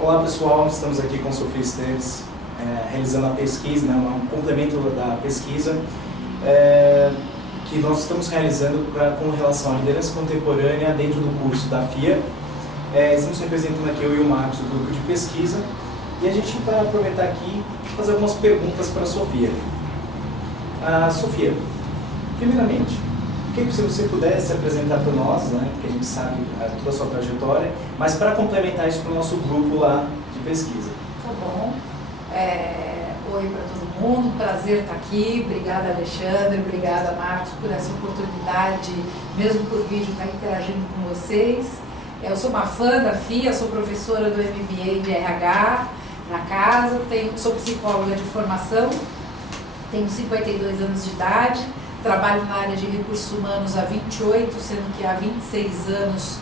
Olá pessoal, estamos aqui com Sofia Esteves, realizando a pesquisa, né, um complemento da pesquisa que nós estamos realizando com relação à liderança contemporânea dentro do curso da FIA. Estamos representando aqui eu e o Marcos, do grupo de pesquisa, e a gente vai aproveitar aqui e fazer algumas perguntas para a Sofia. Sofia, primeiramente, queria que você pudesse apresentar para nós, né, porque a gente sabe toda a sua trajetória, mas para complementar isso para o nosso grupo lá de pesquisa. Tá bom. Oi para todo mundo, prazer estar aqui. Obrigada, Alexandre, obrigada, Marcos, por essa oportunidade, mesmo por vídeo, estar interagindo com vocês. Eu sou uma fã da FIA, sou professora do MBA de RH na casa, sou psicóloga de formação, tenho 52 anos de idade. Trabalho na área de recursos humanos há 28, sendo que há 26 anos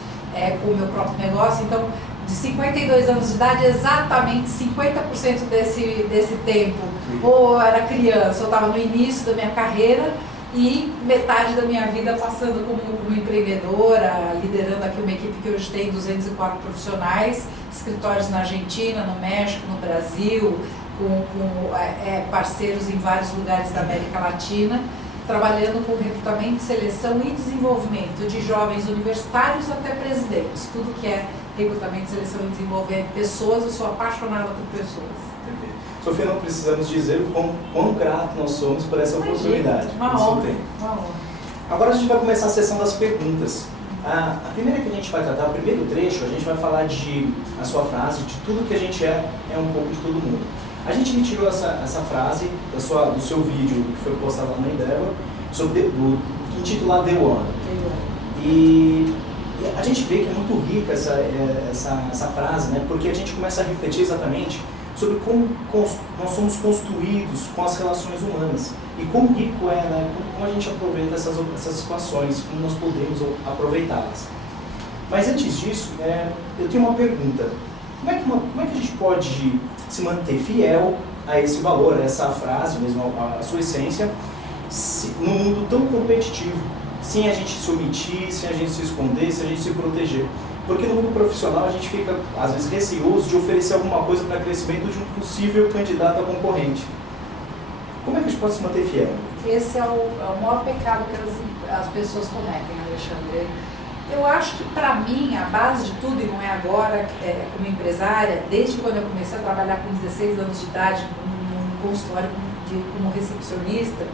com o meu próprio negócio. Então, de 52 anos de idade, exatamente 50% desse tempo, ou eu era criança, eu estava no início da minha carreira, e metade da minha vida passando como empreendedora, liderando aqui uma equipe que hoje tem 204 profissionais, escritórios na Argentina, no México, no Brasil, com parceiros em vários lugares da América Latina, trabalhando com recrutamento, seleção e desenvolvimento de jovens universitários até presidentes. Tudo que é recrutamento, seleção e desenvolvimento de pessoas, eu sou apaixonada por pessoas. Sofia, não precisamos dizer o quão grato nós somos por essa oportunidade. Uma honra. Agora a gente vai começar a sessão das perguntas. A primeira que a gente vai tratar, o primeiro trecho, a gente vai falar a sua frase, de tudo que a gente é um pouco de todo mundo. A gente retirou essa frase do seu vídeo que foi postado lá no Endeavor, intitulado The One. E a gente vê que é muito rica essa frase, né? Porque a gente começa a refletir exatamente sobre como nós somos construídos com as relações humanas e quão rico né? Como a gente aproveita essas situações, como nós podemos aproveitá-las. Mas antes disso, eu tenho uma pergunta. Como é que a gente pode se manter fiel a esse valor, a essa frase mesmo, a sua essência, num mundo tão competitivo, sem a gente se omitir, sem a gente se esconder, sem a gente se proteger? Porque no mundo profissional a gente fica, às vezes, receoso de oferecer alguma coisa para crescimento de um possível candidato a concorrente. Como é que a gente pode se manter fiel? Esse é o maior pecado que as pessoas cometem, Alexandre. Eu acho que, para mim, a base de tudo, e não é agora, como empresária, desde quando eu comecei a trabalhar com 16 anos de idade, num consultório como recepcionista,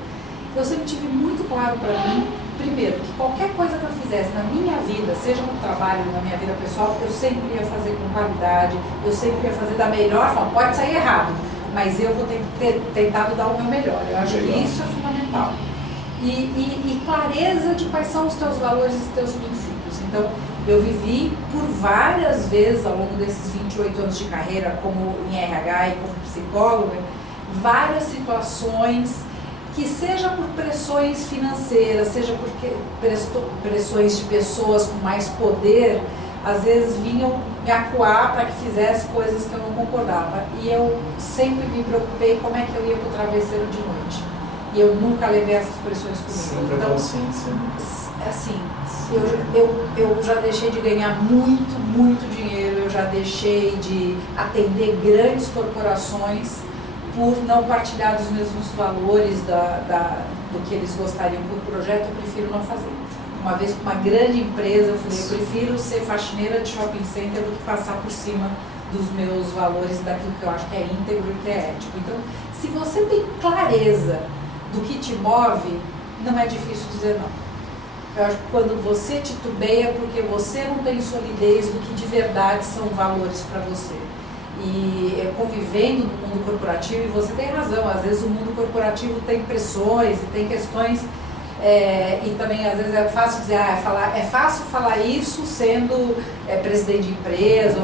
eu sempre tive muito claro para mim, primeiro, que qualquer coisa que eu fizesse na minha vida, seja no trabalho ou na minha vida pessoal, eu sempre ia fazer com qualidade, eu sempre ia fazer da melhor forma. Pode sair errado, mas eu vou ter tentado dar o meu melhor. Eu acho que isso é fundamental. E clareza de quais são os teus valores e os teus princípios. Então, eu vivi por várias vezes ao longo desses 28 anos de carreira, como em RH e como psicóloga, várias situações que, seja por pressões financeiras, seja por pressões de pessoas com mais poder, às vezes vinham me acuar para que fizesse coisas que eu não concordava. E eu sempre me preocupei como é que eu ia para o travesseiro de noite. E eu nunca levei essas pressões comigo. Sempre então, consciência. Assim, eu já deixei de ganhar muito dinheiro, eu já deixei de atender grandes corporações por não partilhar dos mesmos valores do que eles gostariam por projeto. Eu prefiro não fazer. Uma vez com uma grande empresa, eu falei, eu prefiro ser faxineira de shopping center do que passar por cima dos meus valores, daquilo que eu acho que é íntegro e que é ético. Então, se você tem clareza do que te move, não é difícil dizer não. Eu acho que quando você titubeia é porque você não tem solidez do que de verdade são valores para você. E convivendo no mundo corporativo, e você tem razão, às vezes o mundo corporativo tem pressões e tem questões, e também às vezes é fácil dizer, é fácil falar isso sendo presidente de empresa,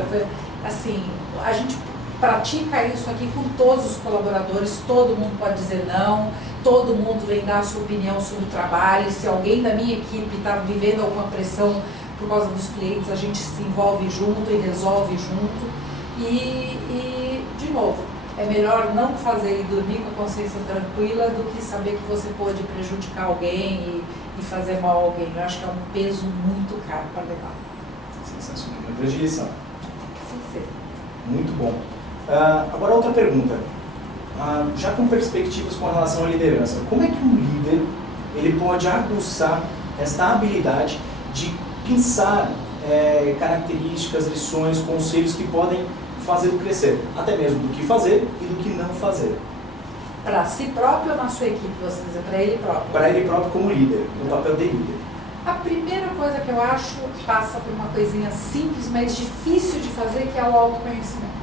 assim, a gente pratica isso aqui com todos os colaboradores, todo mundo pode dizer não, todo mundo vem dar a sua opinião sobre o trabalho. Se alguém da minha equipe está vivendo alguma pressão por causa dos clientes, a gente se envolve junto e resolve junto. E de novo, é melhor não fazer e dormir com a consciência tranquila do que saber que você pode prejudicar alguém e fazer mal a alguém. Eu acho que é um peso muito caro para levar. Sensacional, uma grande lição. Sim, sim. Muito bom. Agora outra pergunta. Já com perspectivas com relação à liderança, como é que um líder ele pode aguçar esta habilidade de pensar características, lições, conselhos que podem fazê-lo crescer, até mesmo do que fazer e do que não fazer? Para si próprio ou na sua equipe, você dizer, para ele próprio? Para ele próprio como líder, no papel de líder. A primeira coisa que eu acho passa por uma coisinha simples, mas difícil de fazer, que é o autoconhecimento.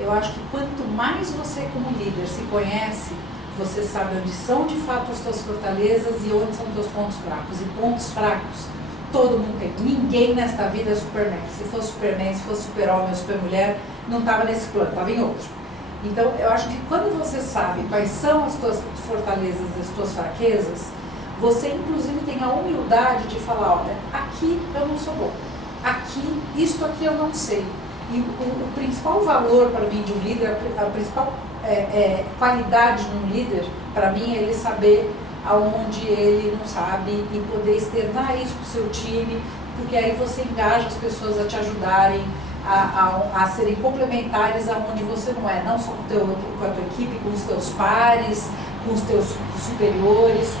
Eu acho que quanto mais você como líder se conhece, você sabe onde são de fato as suas fortalezas e onde são os seus pontos fracos. E pontos fracos, todo mundo tem. Ninguém nesta vida é Superman. Se fosse Superman, se fosse super-homem ou super-mulher, não estava nesse plano, estava em outro. Então, eu acho que quando você sabe quais são as suas fortalezas e as suas fraquezas, você inclusive tem a humildade de falar, olha, aqui eu não sou bom, aqui, isto aqui eu não sei. E o principal valor para mim de um líder, a principal qualidade de um líder, para mim, é ele saber aonde ele não sabe e poder externar isso para o seu time, porque aí você engaja as pessoas a te ajudarem, a serem complementares aonde você não é, não só com a tua equipe, com os teus pares, com os teus superiores.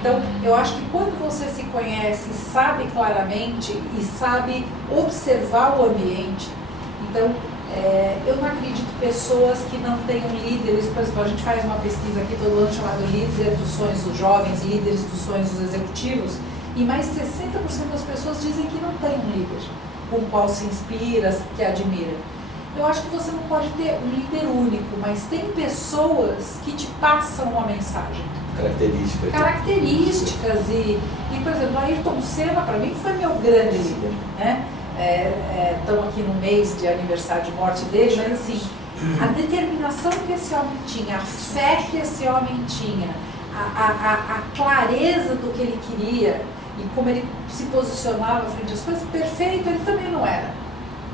Então, eu acho que quando você se conhece, sabe claramente e sabe observar o ambiente, então, eu não acredito em pessoas que não tenham líderes. Por exemplo, a gente faz uma pesquisa aqui todo ano chamada Líder dos Sonhos dos Jovens, Líderes dos Sonhos dos Executivos, e mais de 60% das pessoas dizem que não tem um líder com o qual se inspira, que admira. Eu acho que você não pode ter um líder único, mas tem pessoas que te passam uma mensagem. Características por exemplo, Ayrton Senna para mim foi meu grande líder, né? Estamos aqui no mês de aniversário de morte dele, mas assim, a determinação que esse homem tinha, a fé que esse homem tinha, a clareza do que ele queria e como ele se posicionava frente às coisas, perfeito ele também não era.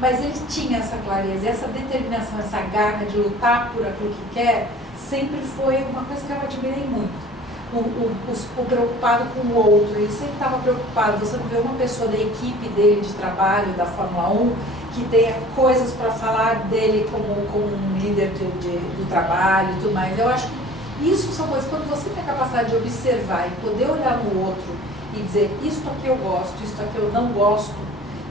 Mas ele tinha essa clareza, essa determinação, essa garra de lutar por aquilo que quer, sempre foi uma coisa que eu admirei muito. O preocupado com o outro, ele sempre estava preocupado. Você não vê uma pessoa da equipe dele de trabalho, da Fórmula 1, que tenha coisas para falar dele como um líder do trabalho e tudo mais. Eu acho que isso são coisas, quando você tem a capacidade de observar e poder olhar no outro e dizer, isto aqui eu gosto, isto aqui eu não gosto,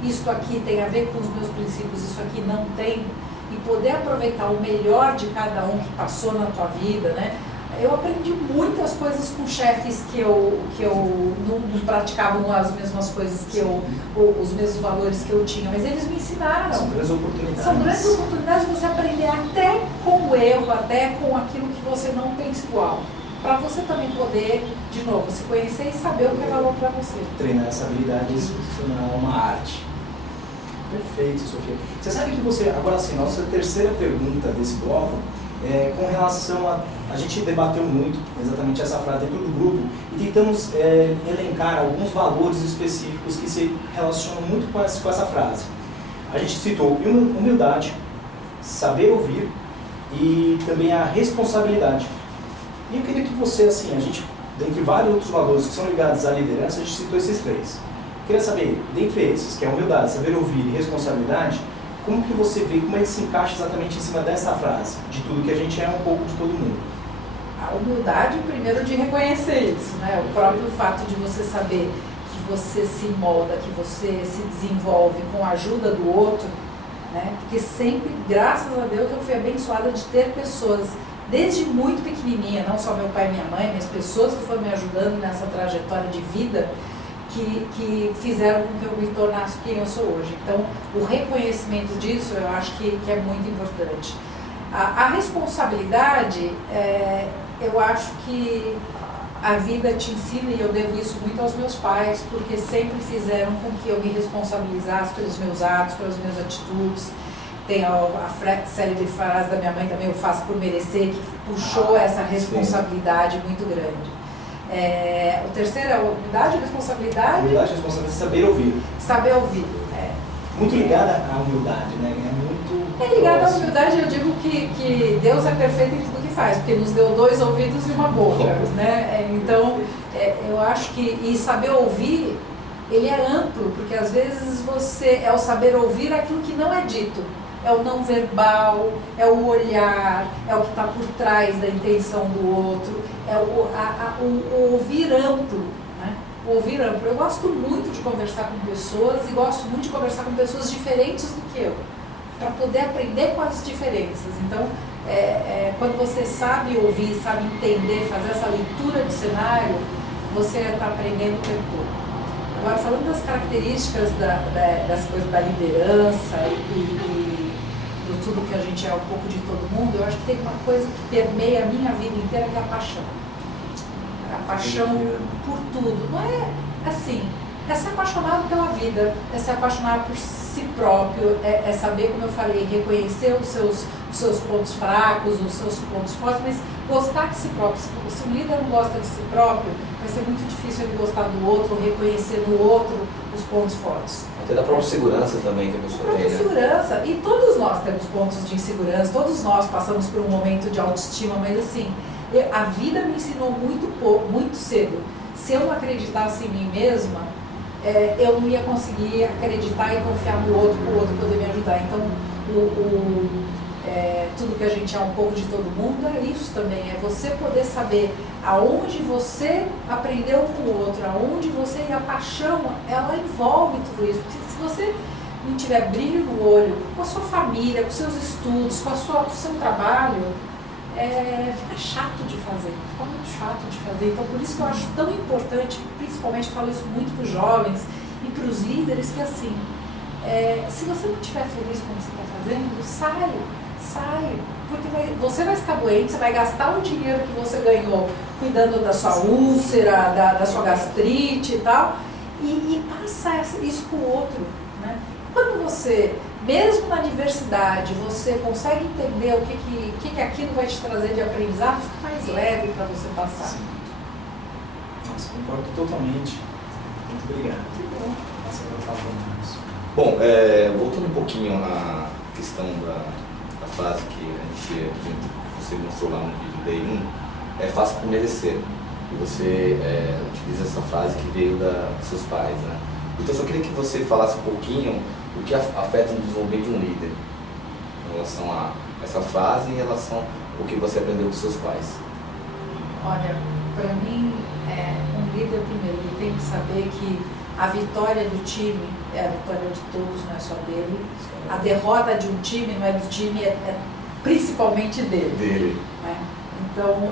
isto aqui tem a ver com os meus princípios, isso aqui não tem, e poder aproveitar o melhor de cada um que passou na tua vida, né? Eu aprendi muitas coisas com chefes que eu não praticavam as mesmas coisas que os mesmos valores que eu tinha, mas eles me ensinaram. São grandes oportunidades. São grandes oportunidades de você aprender até com o erro, até com aquilo que você não pensa igual. Para você também poder, de novo, se conhecer e saber o que é valor para você. Treinar essa habilidade institucional é uma arte. Perfeito, Sofia. Você sabe que você, agora sim, nossa terceira pergunta desse bloco, com relação a gente debateu muito exatamente essa frase dentro do grupo e tentamos elencar alguns valores específicos que se relacionam muito com essa frase. A gente citou humildade, saber ouvir e também a responsabilidade. E eu queria que você, assim, a gente, dentre vários outros valores que são ligados à liderança, a gente citou esses três. Eu queria saber, dentre esses, que é humildade, saber ouvir e responsabilidade, como que você vê, como é que se encaixa exatamente em cima dessa frase, de tudo que a gente é um pouco de todo mundo? A humildade, primeiro, de reconhecer isso, né? O próprio fato de você saber que você se molda, que você se desenvolve com a ajuda do outro, né? Porque sempre, graças a Deus, eu fui abençoada de ter pessoas, desde muito pequenininha, não só meu pai e minha mãe, mas pessoas que foram me ajudando nessa trajetória de vida, que fizeram com que eu me tornasse quem eu sou hoje. Então, o reconhecimento disso, eu acho que é muito importante. A responsabilidade, eu acho que a vida te ensina, e eu devo isso muito aos meus pais, porque sempre fizeram com que eu me responsabilizasse pelos meus atos, pelas minhas atitudes. Tem a célebre frase da minha mãe também, eu faço por merecer, que puxou essa responsabilidade muito grande. O terceiro é a humildade e responsabilidade. Humildade e responsabilidade, saber ouvir. Saber ouvir. Muito ligada à humildade, né? É ligada à humildade, eu digo que Deus é perfeito em tudo que faz, porque nos deu 2 ouvidos e uma boca, né? Então, eu acho que, e saber ouvir, ele é amplo, porque às vezes você, o saber ouvir aquilo que não é dito, é o não verbal, é o olhar, é o que está por trás da intenção do outro, é o ouvir amplo, né? O ouvir amplo. Eu gosto muito de conversar com pessoas e gosto muito de conversar com pessoas diferentes do que eu, para poder aprender com as diferenças. Então, quando você sabe ouvir, sabe entender, fazer essa leitura de cenário, você está aprendendo o tempo todo. Agora, falando das características das coisas da liderança e do tudo que a gente é um pouco de todo mundo, eu acho que tem uma coisa que permeia a minha vida inteira, que é a paixão. A paixão por tudo. Não é assim, é ser apaixonado pela vida, é ser apaixonado por si próprio, é saber, como eu falei, reconhecer os seus pontos fracos, os seus pontos fortes, mas gostar de si próprio. Se um líder não gosta de si próprio, vai ser muito difícil ele gostar do outro, reconhecer no outro os pontos fortes. Até da própria segurança também que a pessoa tem, né? Segurança, e todos nós temos pontos de insegurança, todos nós passamos por um momento de autoestima, mas assim, a vida me ensinou muito cedo. Se eu não acreditasse em mim mesma, eu não ia conseguir acreditar e confiar no outro, para o outro poder me ajudar. Então, tudo que a gente é um pouco de todo mundo é isso também, é você poder saber aonde você aprendeu com o outro, aonde você, e a paixão, ela envolve tudo isso. Porque se você não tiver brilho no olho, com a sua família, com seus estudos, com o seu trabalho, fica chato de fazer, fica muito chato de fazer. Então, por isso que eu acho tão importante, principalmente eu falo isso muito para os jovens e para os líderes, que assim, se você não estiver feliz com o que você está fazendo, sai, porque você vai ficar doente, você vai gastar o dinheiro que você ganhou cuidando da sua úlcera, da sua gastrite e tal, e passa isso para o outro, né? Quando você, mesmo na diversidade, você consegue entender o que aquilo vai te trazer de aprendizado, fica mais leve para você passar. Sim. Nossa, concordo totalmente. Muito obrigado. Que bom. Nossa, eu estava falando isso. Bom, voltando um pouquinho na questão da frase que você mostrou lá no vídeo Day 1, é fácil por merecer. E você utiliza essa frase que veio dos seus pais, né? Então eu só queria que você falasse um pouquinho o que afeta o desenvolvimento de um líder em relação a essa frase e em relação ao que você aprendeu com seus pais. Olha, para mim, um líder, primeiro, ele tem que saber que a vitória do time é a vitória de todos, não é só dele. A derrota de um time não é do time, é principalmente dele. Né? Então,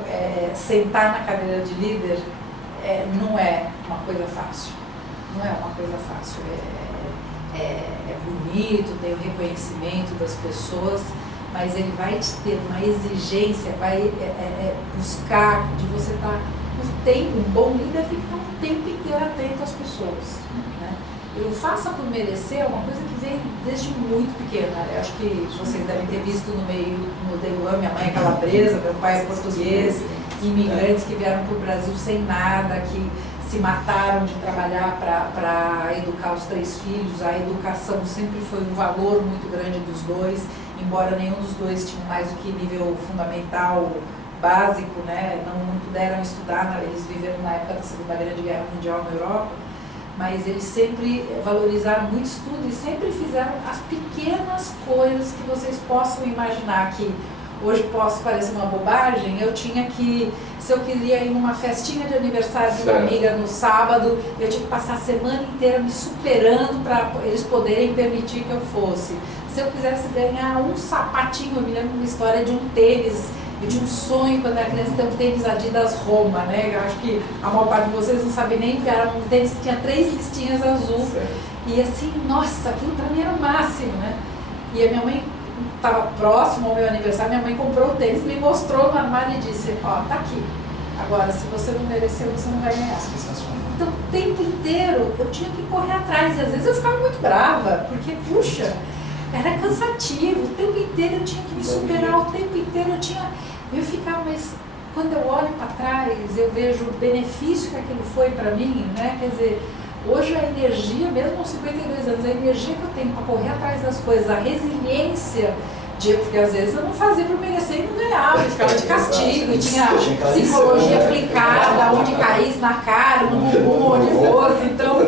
sentar na cadeira de líder não é uma coisa fácil. Não é uma coisa fácil. É bonito, tem o reconhecimento das pessoas, mas ele vai te ter uma exigência, vai buscar de você estar o tempo. Um bom líder tem que estar o tempo inteiro atento às pessoas, né? E o faça por merecer é uma coisa que vem desde muito pequena. Eu acho que vocês devem ter visto no Day 1, minha mãe é calabresa, meu pai é português, imigrantes que vieram para o Brasil sem nada, que se mataram de trabalhar para educar os 3 filhos. A educação sempre foi um valor muito grande dos dois, embora nenhum dos dois tinha mais do que nível fundamental, básico, né? Não puderam estudar, eles viveram na época da Segunda Grande Guerra Mundial na Europa, mas eles sempre valorizaram muito estudo e sempre fizeram as pequenas coisas que vocês possam imaginar, que hoje posso parecer uma bobagem. Eu tinha que, se eu queria ir numa festinha de aniversário de uma amiga no sábado, eu tinha que passar a semana inteira me superando para eles poderem permitir que eu fosse. Se eu quisesse ganhar um sapatinho, eu me lembro uma história de um tênis. Eu tinha um sonho quando era criança ter um tênis Adidas Roma, né? Eu acho que a maior parte de vocês não sabe nem que era um tênis que tinha 3 listinhas azul. E assim, nossa, aquilo pra mim era o máximo, né? E a minha mãe estava próximo ao meu aniversário, minha mãe comprou o tênis, me mostrou no armário e disse, ó, tá aqui. Agora, se você não mereceu, você não vai ganhar. Então, o tempo inteiro eu tinha que correr atrás. E às vezes eu ficava muito brava, porque, puxa, era cansativo. O tempo inteiro eu tinha que me superar, o tempo inteiro eu ficava, mas quando eu olho para trás, eu vejo o benefício que aquilo foi para mim, né? Quer dizer, hoje a energia, mesmo aos 52 anos, a energia que eu tenho para correr atrás das coisas, a resiliência, porque às vezes eu não fazia por merecer e não ganhava, eu ficava de castigo, e tinha psicologia aplicada, onde caísse na cara, no bumbum, onde fosse. Então,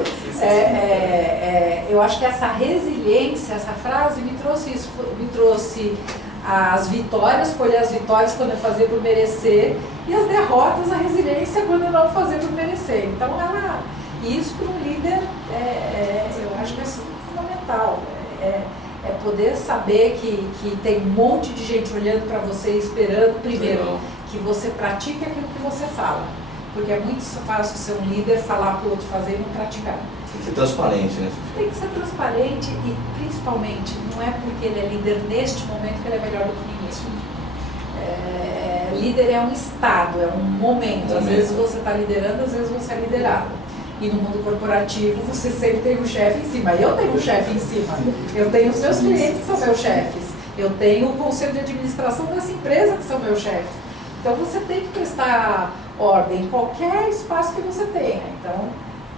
eu acho que essa resiliência, essa frase me trouxe isso, me trouxe as vitórias, colher as vitórias quando eu fazia por merecer, e as derrotas, a resiliência quando eu não fazia por merecer. Então, isso para um líder, eu acho que é fundamental. É poder saber que tem um monte de gente olhando para você e esperando, primeiro, que você pratique aquilo que você fala. Porque é muito fácil ser um líder, falar para o outro fazer e não praticar. Tem que ser transparente, né? Tem que ser transparente e, principalmente, não é porque ele é líder neste momento que ele é melhor do que ninguém. Líder é um estado, é um momento. Às vezes você está liderando, às vezes você é liderado. E no mundo corporativo você sempre tem um chefe em cima. Eu tenho um chefe em cima. Eu tenho os meus clientes que são meus chefes. Eu tenho o conselho de administração dessa empresa que são meus chefes. Então você tem que prestar ordem em qualquer espaço que você tenha. Então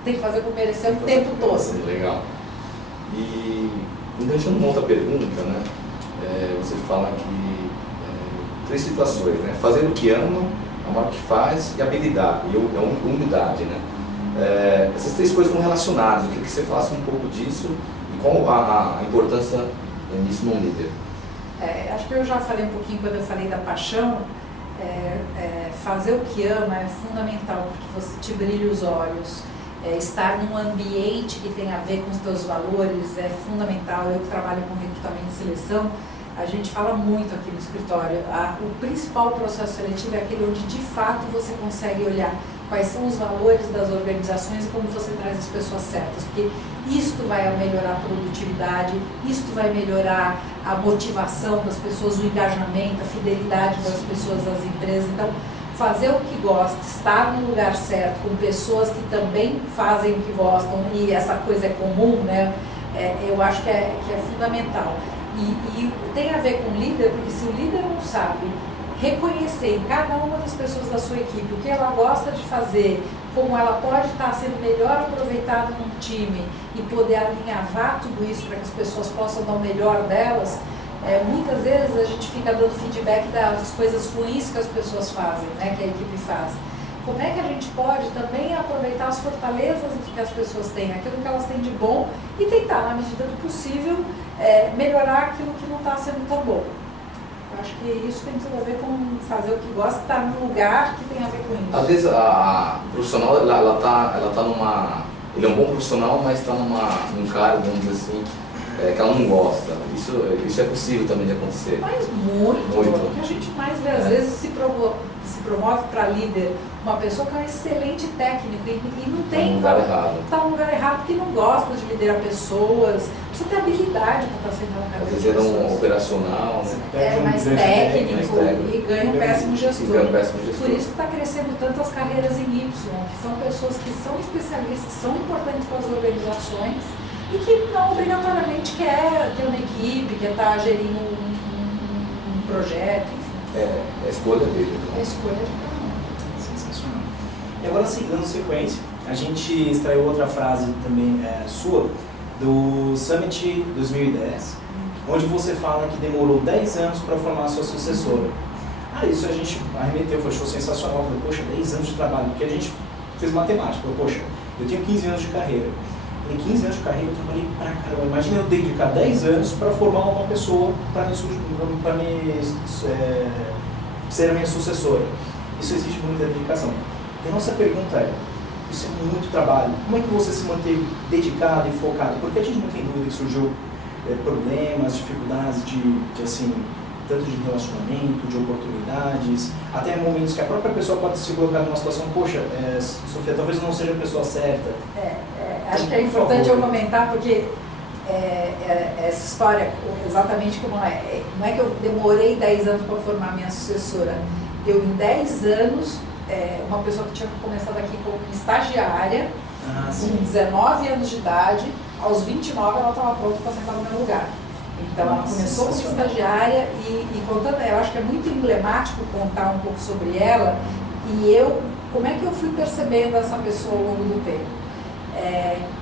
tem que fazer por merecer o tempo todo. Legal. E deixando uma outra pergunta, né? Você fala que 3 situações, né? Fazer o que ama, amar o que faz e habilidade, e humildade, né? Essas 3 coisas estão relacionadas. Eu queria que você falasse um pouco disso e qual a importância disso num líder. Acho que eu já falei um pouquinho quando eu falei da paixão. Fazer o que ama é fundamental, porque você te brilha os olhos. Estar num ambiente que tem a ver com os teus valores é fundamental. Eu que trabalho com recrutamento e seleção, a gente fala muito aqui no escritório. O principal processo seletivo é aquele onde de fato você consegue olhar quais são os valores das organizações e como você traz as pessoas certas, porque isto vai melhorar a produtividade, isto vai melhorar a motivação das pessoas, o engajamento, a fidelidade das pessoas das empresas. Então, fazer o que gosta, estar no lugar certo, com pessoas que também fazem o que gostam e essa coisa é comum, né? Eu acho que é fundamental. E tem a ver com o líder, porque se o líder não sabe reconhecer em cada uma das pessoas da sua equipe o que ela gosta de fazer, como ela pode estar sendo melhor aproveitada num time e poder alinhavar tudo isso para que as pessoas possam dar o melhor delas, muitas vezes a gente fica dando feedback das coisas ruins que as pessoas fazem, né, que a equipe faz. Como é que a gente pode também aproveitar as fortalezas que as pessoas têm, aquilo que elas têm de bom e tentar, na medida do possível, melhorar aquilo que não está sendo tão bom. Eu acho que isso tem tudo a ver com fazer o que gosta, estar num lugar que tem a ver com isso. Às vezes a profissional, ela tá numa... Ele é um bom profissional, mas está num cargo, vamos dizer assim, que ela não gosta. Isso é possível também de acontecer. Mas muito. O que a gente mais vê, às vezes, se promove para líder uma pessoa que é um excelente técnico e não tem... Está no lugar errado porque não gosta de liderar pessoas, precisa ter habilidade para estar sentado na cabeça. Às vezes era um operacional, né? Mais técnico e ganha um péssimo gestor. Por isso que está crescendo tanto as carreiras em Y, que são pessoas que são especialistas, que são importantes para as organizações e que não obrigatoriamente quer ter uma equipe, quer estar gerindo um projeto, enfim. É a escolha dele. É a escolha de cada um. Sensacional. E agora, seguindo sequência, a gente extraiu outra frase também sua, do Summit 2010, onde você fala que demorou 10 anos para formar a sua sucessora. Isso a gente arremeteu, achou sensacional. Falei, poxa, 10 anos de trabalho, porque a gente fez matemática. Falei, poxa, eu tenho 15 anos de carreira. Em 15 anos de carreira eu trabalhei pra caramba. Imagina eu dedicar 10 anos para formar uma pessoa para ser a minha sucessora. Isso exige muita dedicação. E a nossa pergunta isso é muito trabalho. Como é que você se manteve dedicado e focado? Porque a gente não tem dúvida que surgiu problemas, dificuldades assim, tanto de relacionamento, de oportunidades, até momentos que a própria pessoa pode se colocar numa situação, poxa, Sofia, talvez não seja a pessoa certa. Acho que é importante eu comentar, porque essa história, exatamente como é, não é que eu demorei 10 anos para formar minha sucessora, eu em 10 anos, uma pessoa que tinha começado aqui como estagiária, com 19 anos de idade, aos 29 ela estava pronta para sentar no meu lugar. Então ela começou como estagiária e contando, eu acho que é muito emblemático contar um pouco sobre ela e como é que eu fui percebendo essa pessoa ao longo do tempo.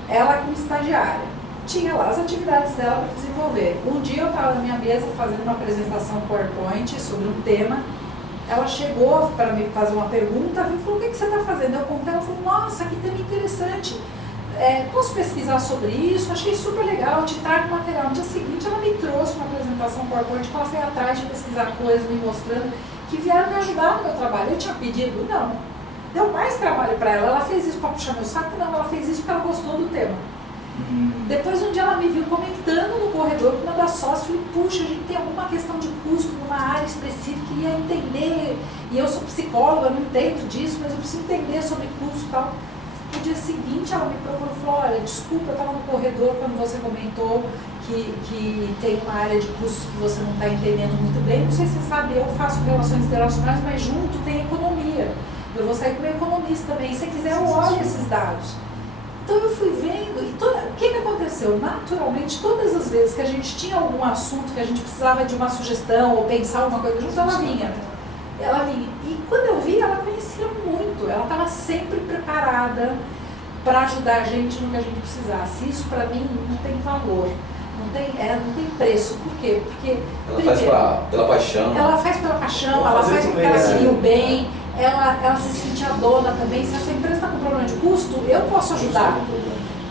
Ela como estagiária, tinha lá as atividades dela para desenvolver. Um dia eu estava na minha mesa fazendo uma apresentação PowerPoint sobre um tema, ela chegou para me fazer uma pergunta e falou, o que você está fazendo? Eu contei, ela falou, nossa, que tema interessante. posso pesquisar sobre isso? Achei super legal, te trago material. No dia seguinte ela me trouxe uma apresentação PowerPoint que ela foi atrás de pesquisar coisas, me mostrando que vieram me ajudar no meu trabalho. Eu tinha pedido? Não. Deu mais trabalho para ela. Ela fez isso para puxar meu saco? Não, ela fez isso porque ela gostou do tema. Depois um dia ela me viu comentando no corredor com uma das sócias, falei, puxa, a gente tem alguma questão de custo numa área específica e ia entender, e eu sou psicóloga, não entendo disso, mas eu preciso entender sobre custo e tal. No dia seguinte ela me procurou e falou, olha, desculpa, eu estava no corredor quando você comentou que tem uma área de custos que você não está entendendo muito bem, não sei se você sabe, eu faço relações internacionais, mas junto tem economia, eu vou sair como economista também, se você quiser eu olho esses dados. Então eu fui vendo, e o que aconteceu? Naturalmente, todas as vezes que a gente tinha algum assunto, que a gente precisava de uma sugestão ou pensar alguma coisa junto, ela vinha. E quando eu vi, ela conhecia muito, ela estava sempre preparada para ajudar a gente no que a gente precisasse. Isso para mim não tem valor, não tem preço. Por quê? Porque ela faz pela paixão. Ela faz pela paixão, ela faz porque ela se viu bem. Ela se sentia dona também. Se essa empresa está com problema de custo, eu posso ajudar.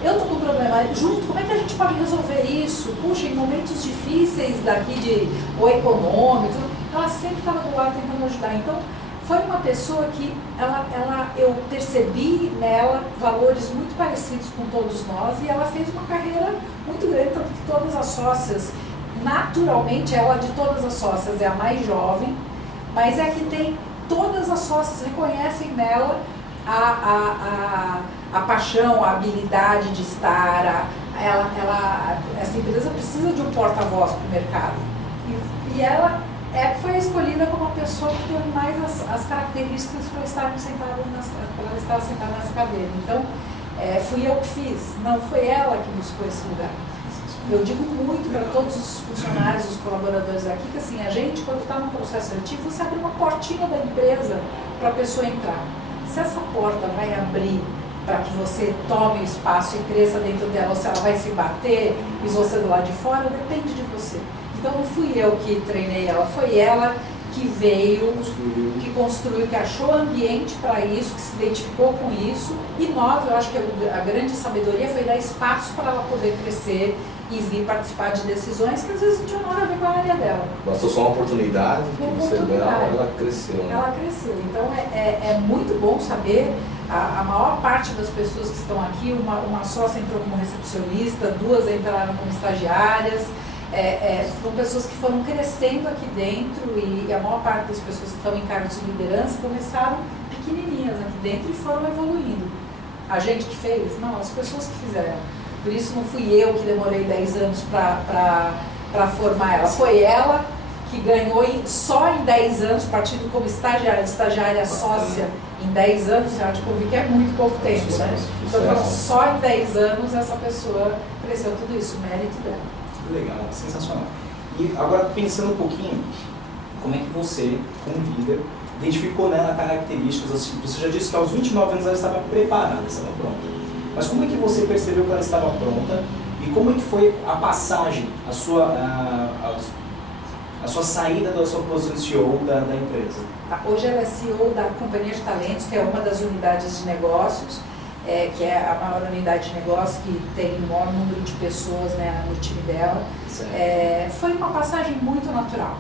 Eu estou com problema. Junto, como é que a gente pode resolver isso? Puxa, em momentos difíceis daqui ou econômicos, ela sempre estava do lado tentando ajudar. Então, foi uma pessoa que eu percebi nela valores muito parecidos com todos nós e ela fez uma carreira muito grande, tanto que todas as sócias, naturalmente, ela de todas as sócias é a mais jovem, mas é que tem todas as sócias reconhecem nela a paixão, a habilidade de estar, essa empresa precisa de um porta-voz para o mercado. E ela foi escolhida como a pessoa que tem mais as características para estar sentada nessa cadeira. Então, fui eu que fiz, não foi ela que buscou esse lugar. Eu digo muito para todos os funcionários, os colaboradores aqui, que assim, a gente, quando está no processo seletivo, você abre uma portinha da empresa para a pessoa entrar. Se essa porta vai abrir para que você tome o espaço e cresça dentro dela, ou se ela vai se bater e você do lado de fora, depende de você. Então não fui eu que treinei ela, foi ela que veio, que construiu, que achou ambiente para isso, que se identificou com isso. E nós, eu acho que a grande sabedoria foi dar espaço para ela poder crescer e vir participar de decisões que às vezes não tinham nada a ver com a área dela. Bastou só uma oportunidade que você deu, ela cresceu. Né? Ela cresceu. Então é muito bom saber, a maior parte das pessoas que estão aqui, uma sócia entrou como recepcionista, 2 entraram como estagiárias, são pessoas que foram crescendo aqui dentro e a maior parte das pessoas que estão em cargos de liderança começaram pequenininhas aqui dentro e foram evoluindo. A gente que fez? Não, as pessoas que fizeram. Por isso não fui eu que demorei 10 anos para formar ela. Foi ela que ganhou só em 10 anos, partindo como estagiária sócia em 10 anos, já te convido que é muito pouco tempo, né? Então só em 10 anos essa pessoa cresceu tudo isso, mérito dela. Legal, sensacional. E agora pensando um pouquinho, como é que você, como líder, identificou nela características, assim, você já disse que aos 29 anos ela estava preparada, estava pronta. Mas como é que você percebeu que ela estava pronta e como é que foi a passagem, a sua saída da sua posição de CEO da empresa? Hoje ela é CEO da Companhia de Talentos, que é uma das unidades de negócios, que é a maior unidade de negócio, que tem o maior número de pessoas, né, no time dela. Foi uma passagem muito natural.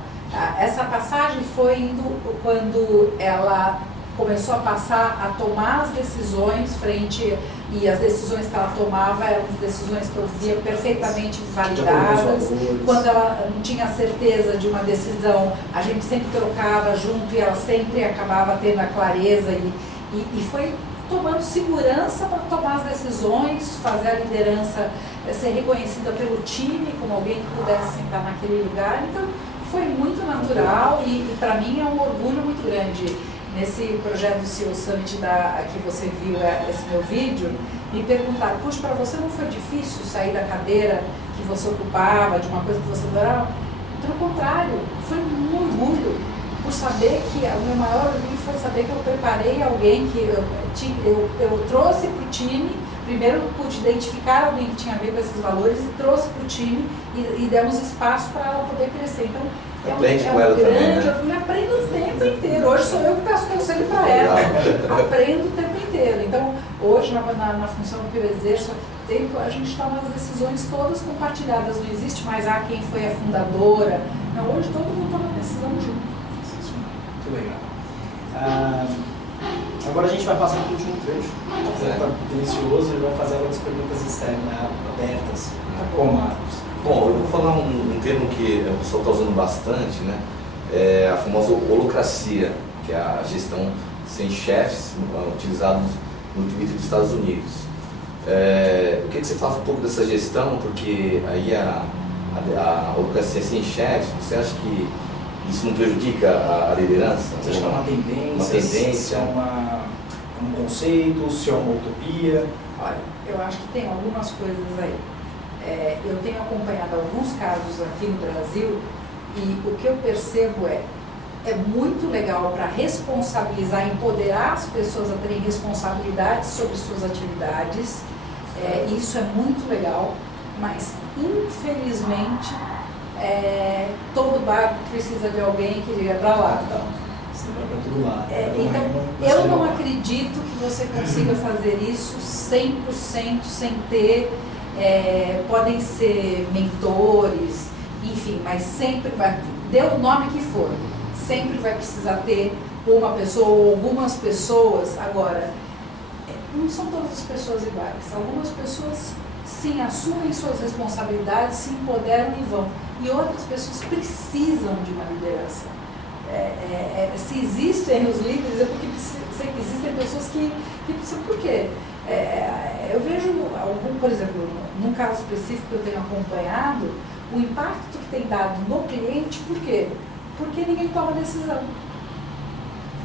Essa passagem foi indo quando ela começou a passar a tomar as decisões e as decisões que ela tomava eram decisões que eu via perfeitamente validadas. Quando ela não tinha certeza de uma decisão, a gente sempre trocava junto e ela sempre acabava tendo a clareza e foi tomando segurança para tomar as decisões, fazer a liderança ser reconhecida pelo time como alguém que pudesse sentar naquele lugar. Então foi muito natural e para mim é um orgulho muito grande. Nesse projeto do CEO Summit que você viu esse meu vídeo, me perguntaram, puxa, para você não foi difícil sair da cadeira que você ocupava, de uma coisa que você adorava? Pelo contrário, foi um orgulho por saber que o meu maior orgulho foi saber que eu preparei alguém que eu trouxe para o time. Primeiro pude identificar alguém que tinha a ver com esses valores e trouxe para o time e demos espaço para ela poder crescer. Então, aprende com ela também, né? Eu aprendo o tempo inteiro. Hoje sou eu que peço conselho para ela. Aprendo o tempo inteiro. Então, Hoje, na função que eu exerço há tempo, a gente toma as decisões todas compartilhadas, não existe mais quem foi a fundadora. Não, hoje todo mundo toma a decisão junto. Muito legal. Agora a gente vai passar para o último trecho. Está delicioso e vai fazer algumas perguntas externas, abertas, com o Marcos. Bom, eu vou falar um termo que o pessoal está usando bastante, né? É a famosa holocracia, que é a gestão sem chefes, utilizados no Twitter dos Estados Unidos. Eu queria que você falasse um pouco dessa gestão, porque aí a holocracia sem chefes, você acha que isso não prejudica a liderança? Você acha que é uma tendência? Se é um conceito, se é uma utopia? Olha, eu acho que tem algumas coisas aí. Eu tenho acompanhado alguns casos aqui no Brasil e o que eu percebo é muito legal para responsabilizar, empoderar as pessoas a terem responsabilidade sobre suas atividades. Isso é muito legal, mas infelizmente todo barco precisa de alguém que liga para lá. Você vai para todo lado. Então, eu não acredito que você consiga fazer isso 100% sem ter. Podem ser mentores, enfim, mas sempre vai, dê o nome que for, sempre vai precisar ter uma pessoa ou algumas pessoas. Agora, não são todas as pessoas iguais, algumas pessoas sim assumem suas responsabilidades, se empoderam e vão, e outras pessoas precisam de uma liderança. Se existem os líderes é porque existem pessoas que precisam. Por quê? Eu vejo, por exemplo, num caso específico que eu tenho acompanhado, o impacto que tem dado no cliente. Por quê? Porque ninguém toma decisão.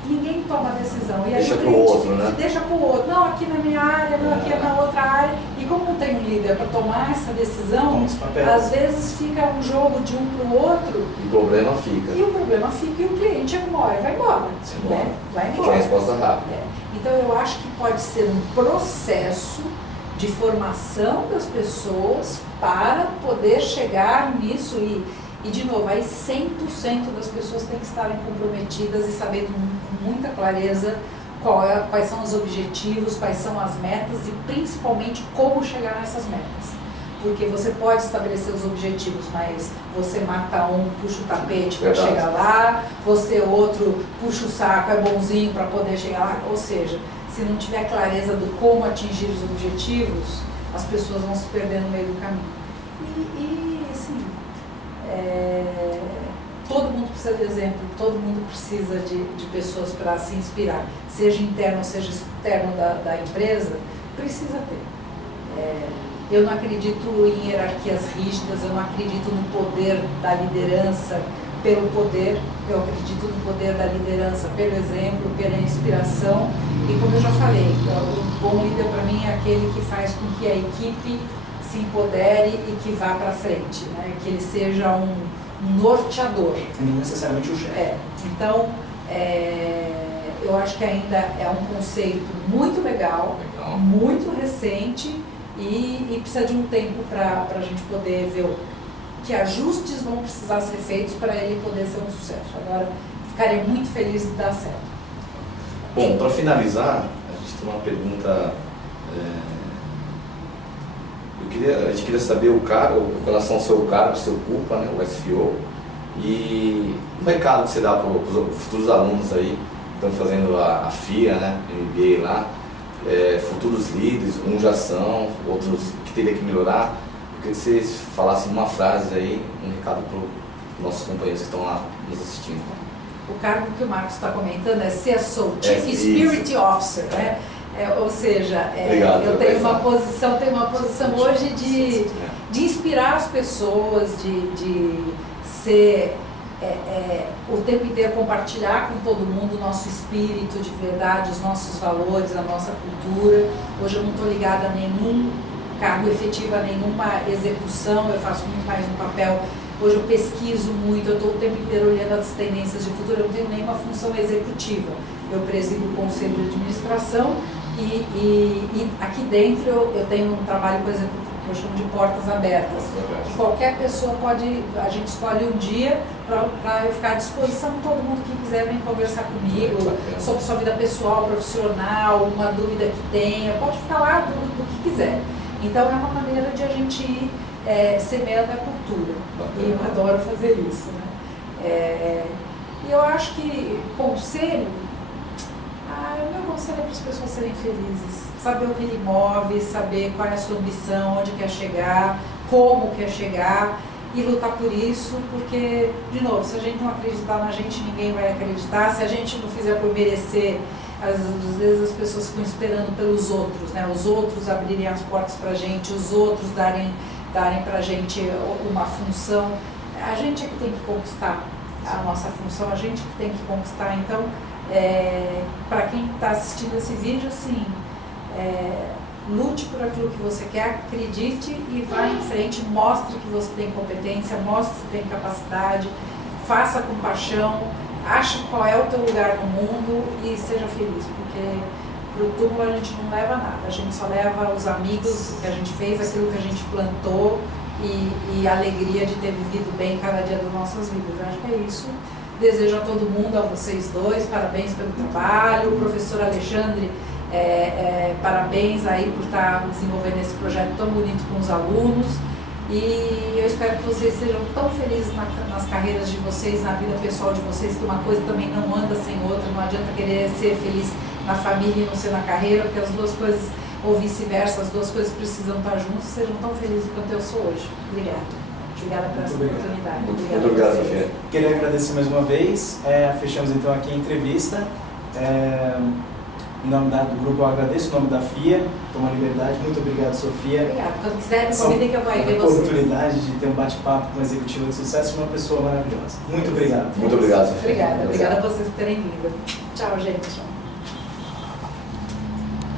Ninguém toma decisão. E deixa para o outro, né? Deixa para o outro. Não, aqui na minha área, não, aqui na outra área. E como não tem um líder para tomar essa decisão, às vezes fica um jogo de um para o outro. E o problema fica. E o cliente chega uma hora e vai embora. Né? Vai embora. Que é a resposta rápida. Então eu acho que pode ser um processo de formação das pessoas para poder chegar nisso e de novo, aí 100% das pessoas têm que estarem comprometidas e sabendo com muita clareza quais são os objetivos, quais são as metas e principalmente como chegar nessas metas. Porque você pode estabelecer os objetivos, mas você mata um, puxa o tapete para chegar lá, você outro puxa o saco, é bonzinho para poder chegar lá. Ou seja, se não tiver clareza do como atingir os objetivos, as pessoas vão se perder no meio do caminho. E assim, todo mundo precisa de exemplo, todo mundo precisa de pessoas para se inspirar, seja interno, seja externo da empresa, precisa ter. Eu não acredito em hierarquias rígidas, eu não acredito no poder da liderança pelo poder, eu acredito no poder da liderança pelo exemplo, pela inspiração. E como eu já falei, o bom líder para mim é aquele que faz com que a equipe se empodere e que vá para frente, né? Que ele seja um norteador. Não necessariamente o chefe. Então, eu acho que ainda é um conceito muito legal, muito recente e precisa de um tempo para a gente poder ver que ajustes vão precisar ser feitos para ele poder ser um sucesso. Agora, ficaria muito feliz de dar certo. Bom, para finalizar, a gente tem uma pergunta. A gente queria saber o cargo, com relação ao seu cargo que você ocupa, né, o SFO, e o recado que você dá para os futuros alunos aí que estão fazendo a FIA, né, MBA lá, futuros líderes, uns já são, outros que teriam que melhorar. Eu queria que vocês falassem uma frase aí, um recado para os nossos companheiros que estão lá nos assistindo. O cargo que o Marcos está comentando é CSO, Chief Spirit Officer, né? Ou seja, eu tenho uma posição hoje de inspirar as pessoas, de ser o tempo inteiro compartilhar com todo mundo o nosso espírito de verdade, os nossos valores, a nossa cultura. Hoje eu não estou ligada a nenhum cargo efetivo, a nenhuma execução, eu faço muito mais um papel. Hoje eu pesquiso muito, eu estou o tempo inteiro olhando as tendências de futuro, eu não tenho nenhuma função executiva. Eu presido o conselho de administração e aqui dentro eu tenho um trabalho, por exemplo, que eu chamo de portas abertas. Que qualquer pessoa pode, a gente escolhe um dia para eu ficar à disposição de todo mundo que quiser vir conversar comigo sobre sua vida pessoal, profissional, uma dúvida que tenha, pode ficar lá do que quiser. Então é uma maneira de a gente ir semeando a cultura. E eu adoro fazer isso, né? E eu acho que conselho, o meu conselho é para as pessoas serem felizes, saber o que lhe move, saber qual é a sua ambição, onde quer chegar, como quer chegar e lutar por isso, porque, de novo, se a gente não acreditar na gente, ninguém vai acreditar. Se a gente não fizer por merecer, às vezes as pessoas ficam esperando pelos outros, né? Os outros abrirem as portas para a gente, os outros darem para a gente uma função. A gente é que tem que conquistar a nossa função, a gente que tem que conquistar. Então, para quem está assistindo esse vídeo, assim, lute por aquilo que você quer, acredite e vá em frente, mostre que você tem competência, mostre que você tem capacidade, faça com paixão, ache qual é o teu lugar no mundo e seja feliz, porque pro túmulo a gente não leva nada, a gente só leva os amigos que a gente fez, aquilo que a gente plantou e a alegria de ter vivido bem cada dia das nossas vidas. Eu acho que é isso. Desejo a todo mundo, a vocês dois, parabéns pelo trabalho. O professor Alexandre, parabéns aí por estar desenvolvendo esse projeto tão bonito com os alunos. E eu espero que vocês sejam tão felizes nas carreiras de vocês, na vida pessoal de vocês, que uma coisa também não anda sem outra. Não adianta querer ser feliz na família e não ser na carreira, porque as duas coisas, ou vice-versa, as duas coisas precisam estar juntas. Sejam tão felizes quanto eu sou hoje. Obrigada. Obrigada por essa oportunidade. Muito obrigado, Sofia. Queria agradecer mais uma vez. Fechamos então aqui a entrevista. Em nome do grupo, eu agradeço, em nome da FIA, Toma Liberdade. Muito obrigado, Sofia. Obrigada. Quando quiser, me convidem que eu vou aí ver vocês. Oportunidade de ter um bate-papo com uma executiva de sucesso e uma pessoa maravilhosa. Muito obrigado. Muito obrigado, Sofia. Obrigada a vocês por terem vindo. Tchau, gente.